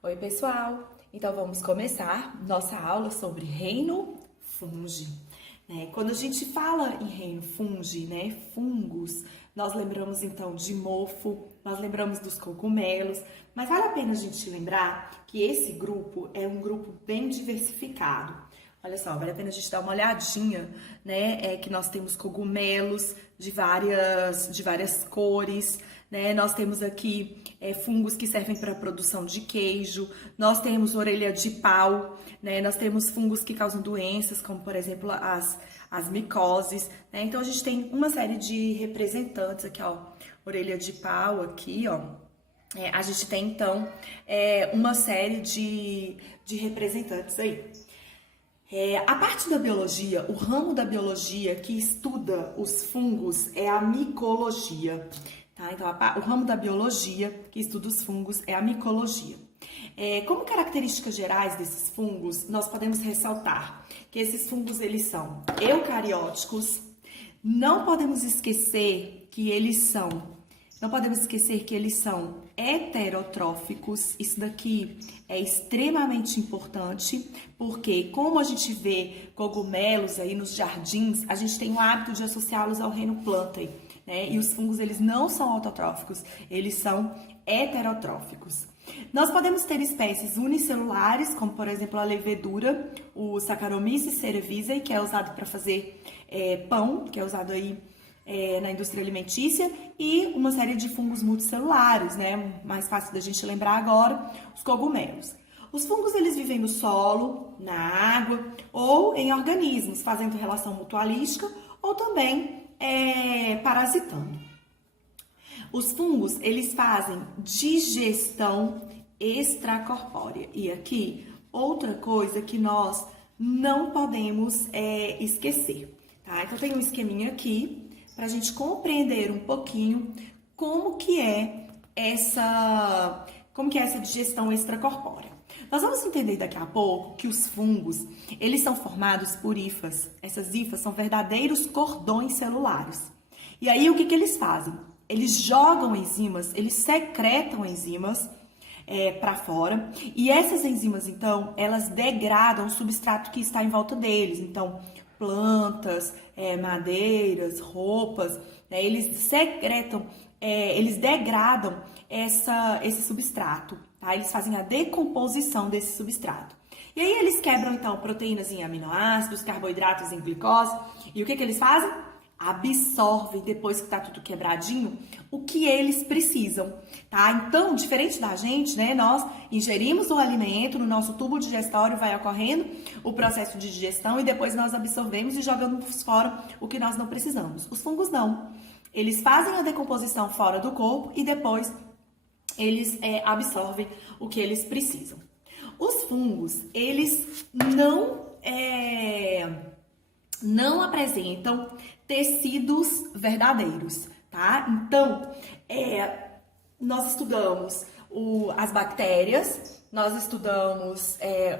Oi, pessoal! Então vamos começar nossa aula sobre reino fungi. Quando a gente fala em reino fungi, fungos, nós lembramos então de mofo, nós lembramos dos cogumelos, mas vale a pena a gente lembrar que esse grupo é um grupo bem diversificado. Olha só, vale a pena a gente dar uma olhadinha, que nós temos cogumelos de várias cores, Nós temos aqui fungos que servem para a produção de queijo, nós temos orelha de pau, Nós temos fungos que causam doenças, como por exemplo as micoses, Então a gente tem uma série de representantes aqui, ó, orelha de pau aqui, ó. A gente tem então uma série de representantes aí. A parte da biologia, o ramo da biologia que estuda os fungos é a micologia, tá? Então, o ramo da biologia que estuda os fungos é a micologia. Como características gerais desses fungos, nós podemos ressaltar que esses fungos, eles são eucarióticos, não podemos esquecer que eles são heterotróficos. Isso daqui é extremamente importante, porque como a gente vê cogumelos aí nos jardins, a gente tem o hábito de associá-los ao reino Plantae, E os fungos, eles não são autotróficos, eles são heterotróficos. Nós podemos ter espécies unicelulares, como por exemplo a levedura, o Saccharomyces cerevisiae, que é usado para fazer pão, que é usado aí na indústria alimentícia, e uma série de fungos multicelulares, Mais fácil da gente lembrar agora, os cogumelos. Os fungos, eles vivem no solo, na água ou em organismos, fazendo relação mutualística ou também parasitando. Os fungos, eles fazem digestão extracorpórea. E aqui, outra coisa que nós não podemos esquecer, tá? Então, tem um esqueminha aqui para a gente compreender um pouquinho como que é essa digestão extracorpórea. Nós vamos entender daqui a pouco que os fungos, eles são formados por hifas. Essas hifas são verdadeiros cordões celulares. E aí, o que eles fazem? Eles jogam enzimas, eles secretam enzimas para fora. E essas enzimas, então, elas degradam o substrato que está em volta deles. Então, plantas, madeiras, roupas, eles secretam, eles degradam esse substrato, tá? Eles fazem a decomposição desse substrato. E aí eles quebram, então, proteínas em aminoácidos, carboidratos em glicose, e o que eles fazem? Absorvem, depois que está tudo quebradinho, o que eles precisam, tá? Então, diferente da gente, nós ingerimos o alimento, no nosso tubo digestório vai ocorrendo o processo de digestão e depois nós absorvemos e jogamos fora o que nós não precisamos. Os fungos não. Eles fazem a decomposição fora do corpo e depois eles absorvem o que eles precisam. Os fungos, eles não apresentam tecidos verdadeiros, tá? Então, nós estudamos as bactérias, nós estudamos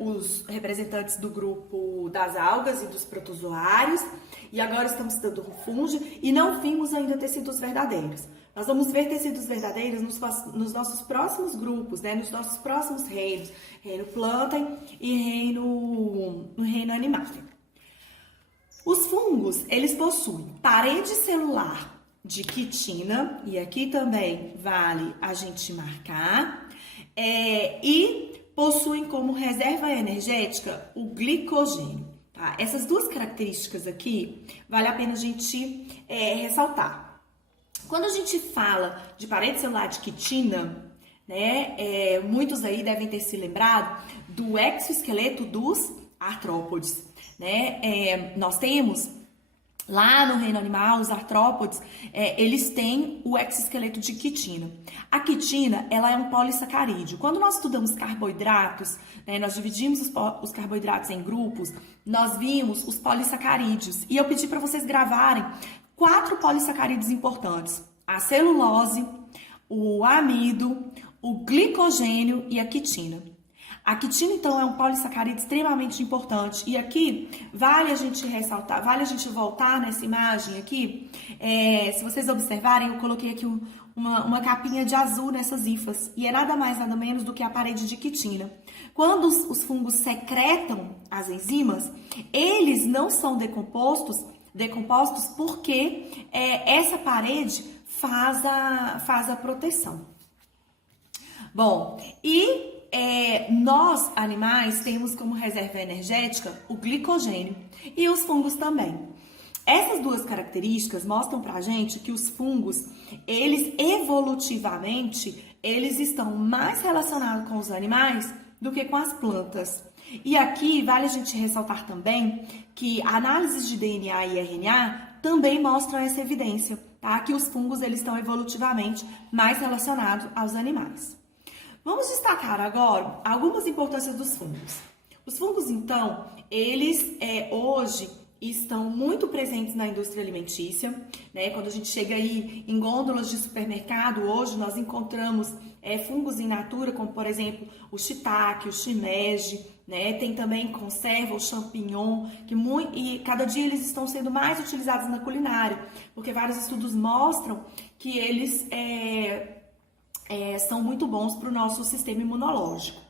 os representantes do grupo das algas e dos protozoários, e agora estamos estudando o fungo e não vimos ainda tecidos verdadeiros. Nós vamos ver tecidos verdadeiros nos nossos próximos grupos, nos nossos próximos reinos, reino Plantae e reino animal. Os fungos, eles possuem parede celular de quitina, e aqui também vale a gente marcar, e possuem como reserva energética o glicogênio, tá? Essas duas características aqui, vale a pena a gente ressaltar. Quando a gente fala de parede celular de quitina, muitos aí devem ter se lembrado do exoesqueleto dos artrópodes, Nós temos lá no reino animal, os artrópodes, eles têm o exoesqueleto de quitina. A quitina, ela é um polissacarídeo. Quando nós estudamos carboidratos, nós dividimos os carboidratos em grupos, nós vimos os polissacarídeos. E eu pedi para vocês gravarem 4 polissacarídeos importantes: a celulose, o amido, o glicogênio e a quitina. A quitina, então, é um polissacarídeo extremamente importante. E aqui, vale a gente ressaltar, vale a gente voltar nessa imagem aqui. Se vocês observarem, eu coloquei aqui uma capinha de azul nessas hifas. E é nada mais, nada menos do que a parede de quitina. Quando os fungos secretam as enzimas, eles não são decompostos porque essa parede faz a proteção. Bom, nós, animais, temos como reserva energética o glicogênio e os fungos também. Essas duas características mostram pra gente que os fungos, eles evolutivamente, eles estão mais relacionados com os animais do que com as plantas. E aqui vale a gente ressaltar também que análises de DNA e RNA também mostram essa evidência, tá? Que os fungos, eles estão evolutivamente mais relacionados aos animais. Vamos destacar agora algumas importâncias dos fungos. Os fungos, então, eles hoje estão muito presentes na indústria alimentícia, né? Quando a gente chega aí em gôndolas de supermercado, hoje nós encontramos fungos in natura, como por exemplo o shiitake, o shimeji, né? Tem também conserva, o champignon, e cada dia eles estão sendo mais utilizados na culinária, porque vários estudos mostram que eles são muito bons para o nosso sistema imunológico.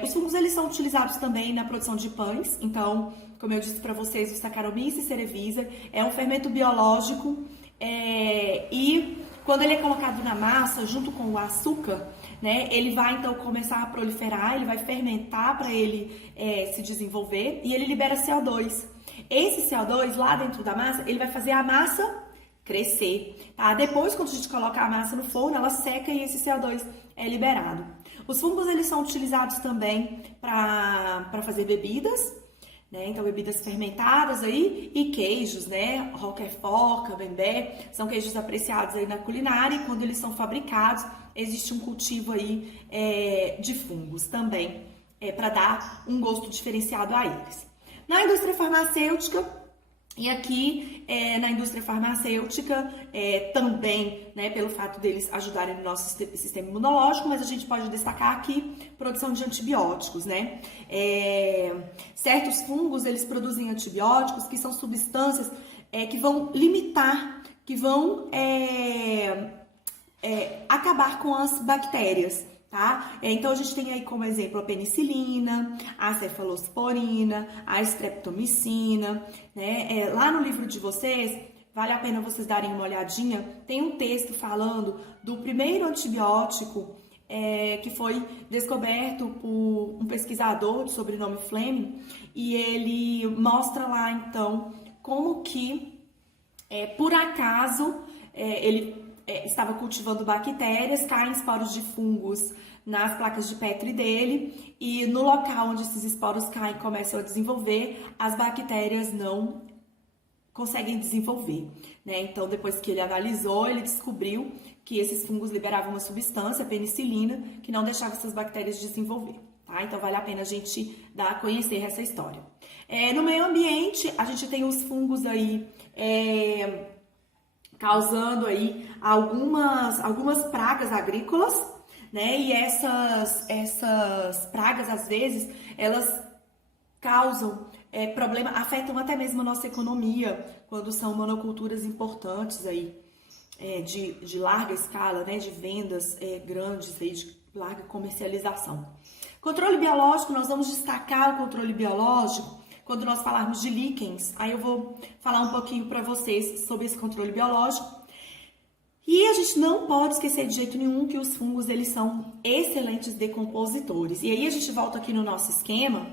Os fungos, eles são utilizados também na produção de pães. Então, como eu disse para vocês, o Saccharomyces cerevisiae é um fermento biológico e quando ele é colocado na massa junto com o açúcar, né, ele vai então começar a proliferar, ele vai fermentar para ele se desenvolver e ele libera CO2. Esse CO2 lá dentro da massa, ele vai fazer a massa crescer, tá? Depois, quando a gente coloca a massa no forno, ela seca e esse CO2 é liberado. Os fungos, eles são utilizados também para fazer bebidas, né? Então, bebidas fermentadas aí e queijos, né? Roquefort, Camembert, são queijos apreciados aí na culinária e quando eles são fabricados, existe um cultivo aí de fungos também, para dar um gosto diferenciado a eles. Na indústria farmacêutica, e aqui, na indústria farmacêutica, também, né, pelo fato deles ajudarem no nosso sistema imunológico, mas a gente pode destacar aqui produção de antibióticos, né? Certos fungos, eles produzem antibióticos, que são substâncias que vão limitar, que vão acabar com as bactérias. Tá? Então, a gente tem aí como exemplo a penicilina, a cefalosporina, a streptomicina, né? Lá no livro de vocês, vale a pena vocês darem uma olhadinha, tem um texto falando do primeiro antibiótico que foi descoberto por um pesquisador de sobrenome Fleming, e ele mostra lá, então, como que, por acaso, ele estava cultivando bactérias, caem esporos de fungos nas placas de Petri dele e no local onde esses esporos caem e começam a desenvolver, as bactérias não conseguem desenvolver, né? Então, depois que ele analisou, ele descobriu que esses fungos liberavam uma substância, a penicilina, que não deixava essas bactérias desenvolver, tá? Então, vale a pena a gente dar a conhecer essa história. No meio ambiente, a gente tem os fungos aí causando aí algumas pragas agrícolas, né? E essas pragas, às vezes, elas causam problema, afetam até mesmo a nossa economia, quando são monoculturas importantes aí, de larga escala, né? De vendas grandes aí, de larga comercialização. Controle biológico, nós vamos destacar o controle biológico quando nós falarmos de líquens. Aí eu vou falar um pouquinho para vocês sobre esse controle biológico. E a gente não pode esquecer de jeito nenhum que os fungos, eles são excelentes decompositores. E aí a gente volta aqui no nosso esquema.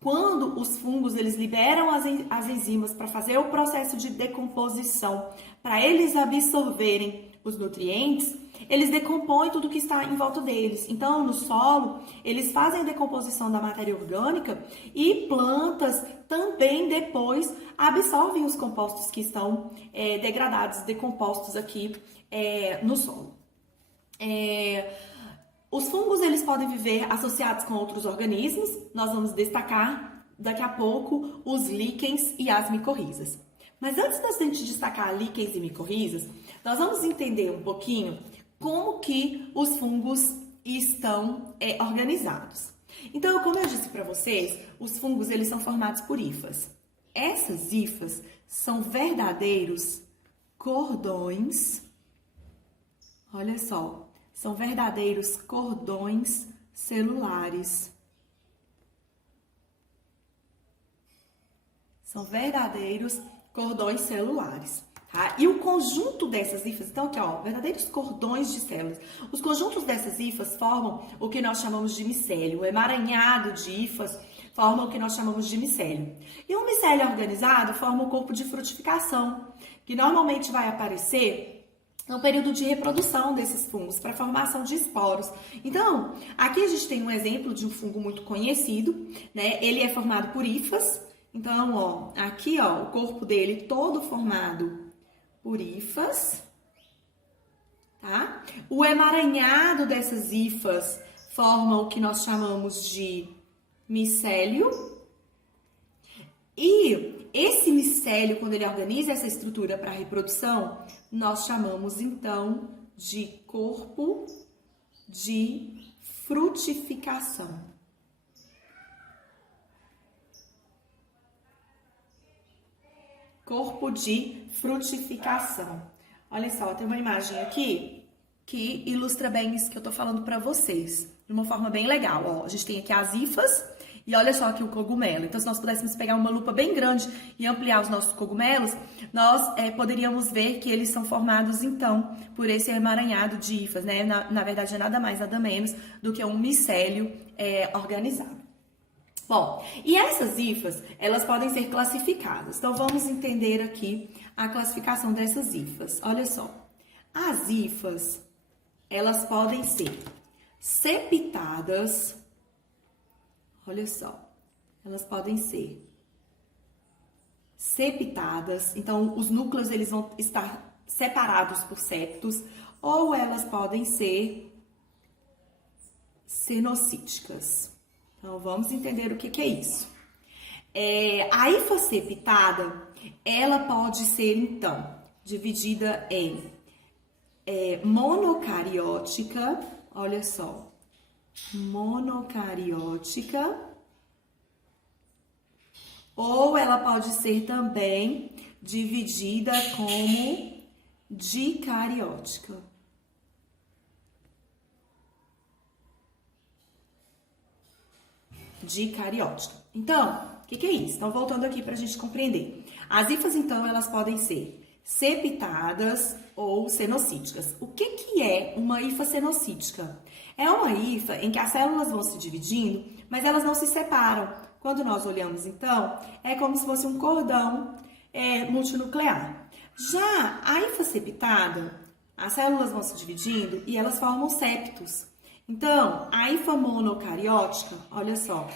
Quando os fungos, eles liberam as enzimas para fazer o processo de decomposição, para eles absorverem os nutrientes, eles decompõem tudo que está em volta deles. Então, no solo, eles fazem a decomposição da matéria orgânica e plantas também depois absorvem os compostos que estão degradados, decompostos aqui no solo. Os fungos, eles podem viver associados com outros organismos. Nós vamos destacar daqui a pouco os líquens e as micorrizas. Mas antes da gente destacar líquens e micorrizas, nós vamos entender um pouquinho como que os fungos estão organizados. Então, como eu disse para vocês, os fungos, eles são formados por hifas. Essas hifas são verdadeiros cordões Olha só, são verdadeiros cordões celulares. São verdadeiros cordões celulares, tá? E o conjunto dessas hifas, então aqui ó, verdadeiros cordões de células. Os conjuntos dessas hifas formam o que nós chamamos de micélio. O emaranhado de hifas forma o que nós chamamos de micélio. E um micélio organizado forma o corpo de frutificação, que normalmente vai aparecer no período de reprodução desses fungos, para a formação de esporos. Então, aqui a gente tem um exemplo de um fungo muito conhecido, né? Ele é formado por hifas. Então, ó, aqui, ó, o corpo dele todo formado por hifas, tá? O emaranhado dessas hifas forma o que nós chamamos de micélio. E esse micélio, quando ele organiza essa estrutura para a reprodução, nós chamamos, então, de corpo de frutificação. Corpo de frutificação. Olha só, tem uma imagem aqui que ilustra bem isso que eu tô falando para vocês, de uma forma bem legal. Ó, a gente tem aqui as hifas e olha só aqui o cogumelo. Então, se nós pudéssemos pegar uma lupa bem grande e ampliar os nossos cogumelos, nós poderíamos ver que eles são formados, então, por esse emaranhado de hifas, né? Na verdade, é nada mais, nada menos do que um micélio organizado. Bom, e essas hifas, elas podem ser classificadas. Então, vamos entender aqui a classificação dessas hifas. Olha só, as hifas, elas podem ser septadas. Olha só, elas podem ser septadas. Então, os núcleos, eles vão estar separados por septos. Ou elas podem ser cenocíticas. Então, vamos entender o que é isso. A hifa septada, ela pode ser, então, dividida em monocariótica, olha só, monocariótica, ou ela pode ser também dividida como dicariótica. Dicariótica. Então, o que é isso? Então, voltando aqui para a gente compreender. As hifas, então, elas podem ser septadas ou cenocíticas. O que é uma hifa cenocítica? É uma hifa em que as células vão se dividindo, mas elas não se separam. Quando nós olhamos, então, é como se fosse um cordão multinuclear. Já a hifa septada, as células vão se dividindo e elas formam septos. Então, a hifa monocariótica, olha só,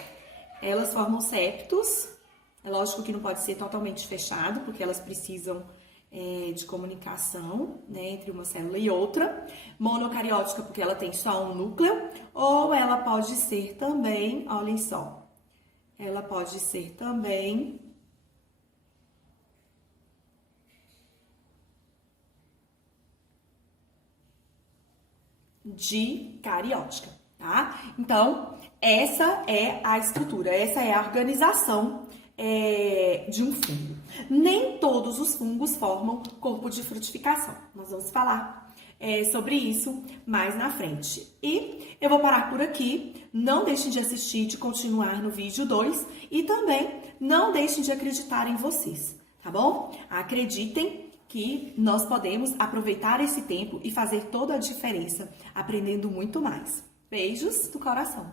elas formam septos. É lógico que não pode ser totalmente fechado, porque elas precisam de comunicação, né, entre uma célula e outra. Monocariótica, porque ela tem só um núcleo. Ou ela pode ser também, olhem só, ela pode ser também dicariótica, tá? Então, essa é a estrutura, essa é a organização de um fungo. Nem todos os fungos formam corpo de frutificação. Nós vamos falar sobre isso mais na frente. E eu vou parar por aqui. Não deixem de assistir, de continuar no vídeo 2 e também não deixem de acreditar em vocês, tá bom? Acreditem que nós podemos aproveitar esse tempo e fazer toda a diferença, aprendendo muito mais. Beijos do coração!